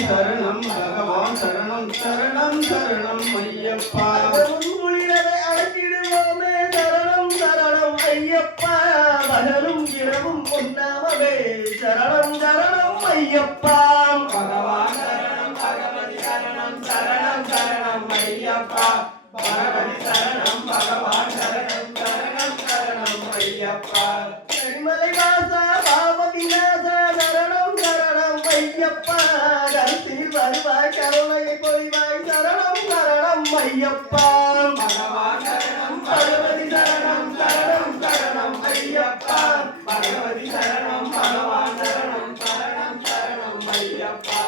சரணம் பகவான் சரணம் சரணம் சரணம் ஐயப்பா முன்குளிரவை அழைத்திடுவோமே சரணம் சரணம் ஐயப்பா பகலும் இரவும் பொன்னாமவே சரணம் சரணம் ஐயப்பா பகவான் சரணம் பகவதி சரணம் சரணம் சரணம் ஐயப்பா பகவதி சரணம் பகவான் சரணம் சரணம் சரணம் ஐயப்பா கரிமலை வாசா பாவதி நாசா சரணம் சரணம் ஐயப்பா கருத்தில் வருவாய் கருணையை பொழிவாய் சரணம் சரணம் ஐயப்பா பகவான் சரணம் பகவதி சரணம் சரணம் சரணம் ஐயப்பா பகவதி சரணம் பகவான் சரணம் சரணம் சரணம் ஐயப்பா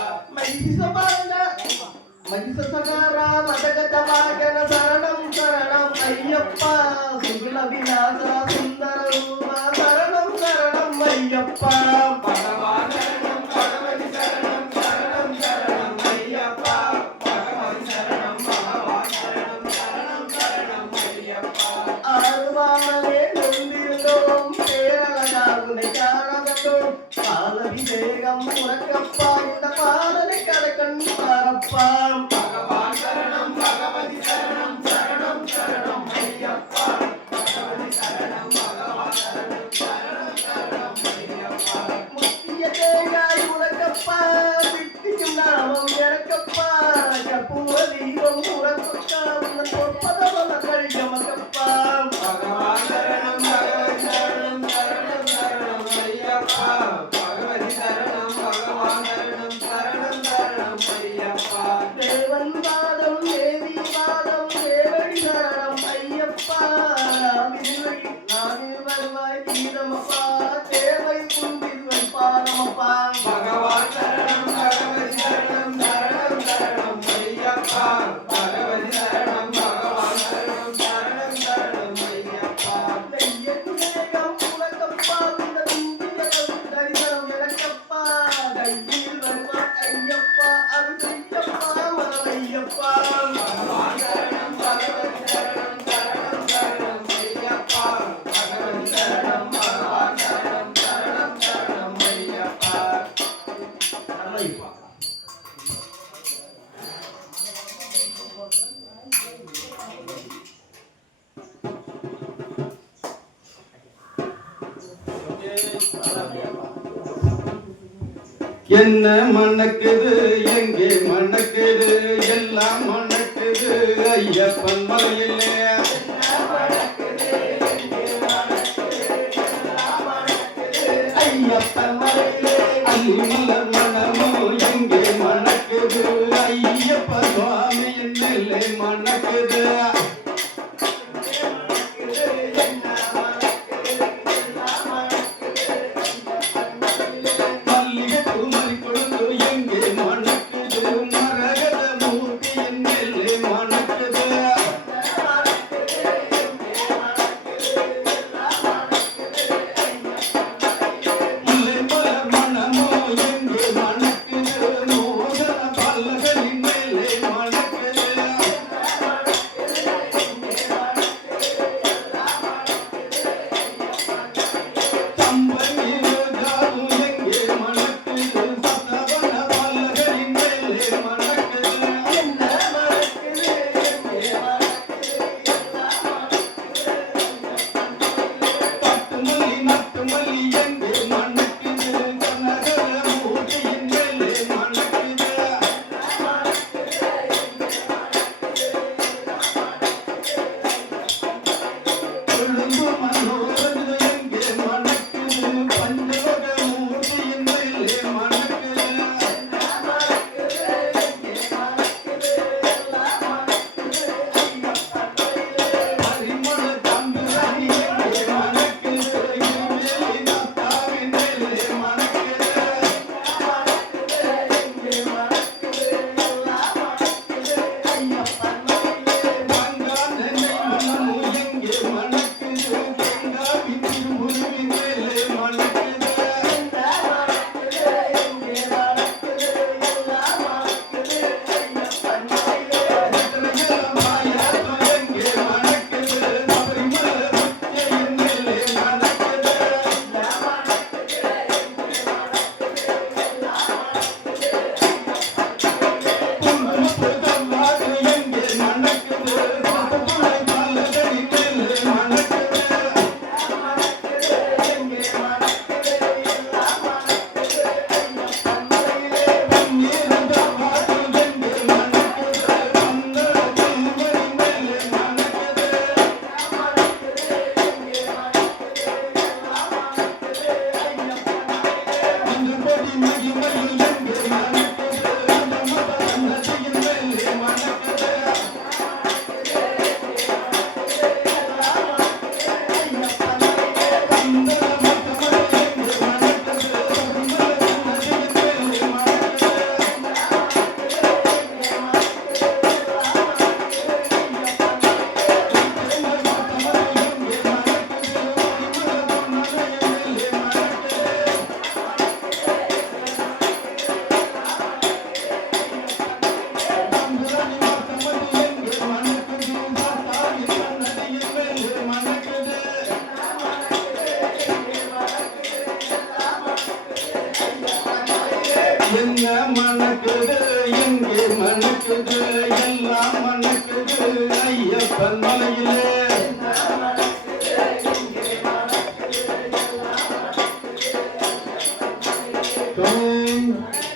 மகிஷசகாரா மதகதவாகன சரணம் சரணம் ஐயப்பா சுகுல விநாசா சுந்தர ரூபா சரணம் சரணம் ஐயப்பா பகவான் சரணம் பகவதி சரணம் சரணம் சரணம் ஐயப்பா பகவதி சரணம் பகவான் சரணம் சரணம் சரணம் ஐயப்பா ஆறுவானே நொந்திருந்தோம் பேரழகாகுனை காணவந்தோம் பாலபிஷேகம் உனக்கப்பா இந்த பாலனை கடக்கண் பாரப்பா பகவான் சரணம் பகவதி சரணம் சரணம் சரணம் ஐயப்பா பகவதி சரணம் பகவான் சரணம் சரணம் சரணம் ஐயப்பா முத்திய தேங்காய் உனக்கப்பா வித்தியும் நாமம் எனக்கப்பா கற்பூர தீபம் உனக்கப்பா உன் பொற்பதவன கழிகமக்கப்பா பகவான் சரணம் பகவதி சரணம் சரணம் சரணம் ஐயப்பா பகவதி சரணம் பகவான் சரணம் சரணம் சரணம் ஐயப்பா தேவன் பாதம் தேவி பாதம் தேவடி சரணம் ஐயப்பா நாவில் வருவாய் தீரமப்பா தேவை குந்தில் பாதமப்பா பகவான் சரணம் பகவதி சரணம் சரணம் சரணம் ஐயப்பா பகவதி சரணம் பகவான் சரணம் சரணம் சரணம் ஐயப்பா நெய்யத்து வேகம் உனக்கப்பா இந்த இந்திய தரிசனம் எனக்கப்பா கையில் வருவாய் ஐயப்பா அது செய்யப்பா மரமையப்பா பகவான் சரணம் பகவதி சரணம் சரணம் சரணம் ஐயப்பா பகவதி சரணம் பகவான் சரணம் சரணம் சரணம் ஐயப்பா ஐயப்பா என்ன மணக்குது எங்கே மணக்குது எல்லாம் மணக்குது ஐயப்பன் மலையிலே ஐயப்பன் மலையிலே அல்மலர் மனமோ எங்கே மணக்குது ஐயப்ப சுவாமியின் நிலை மணக்குது மல்லிகைப்பூ மறிக்கொழுந்து எங்கே மணக்குது மரகத மூர்த்தியின் நிலை மணக்குது முல்லை மலர் மனமோ எங்கே என்ன மணக்குது எங்கே மணக்குது எல்லாம் மணக்குது ஐயப்பன் மலையிலே Come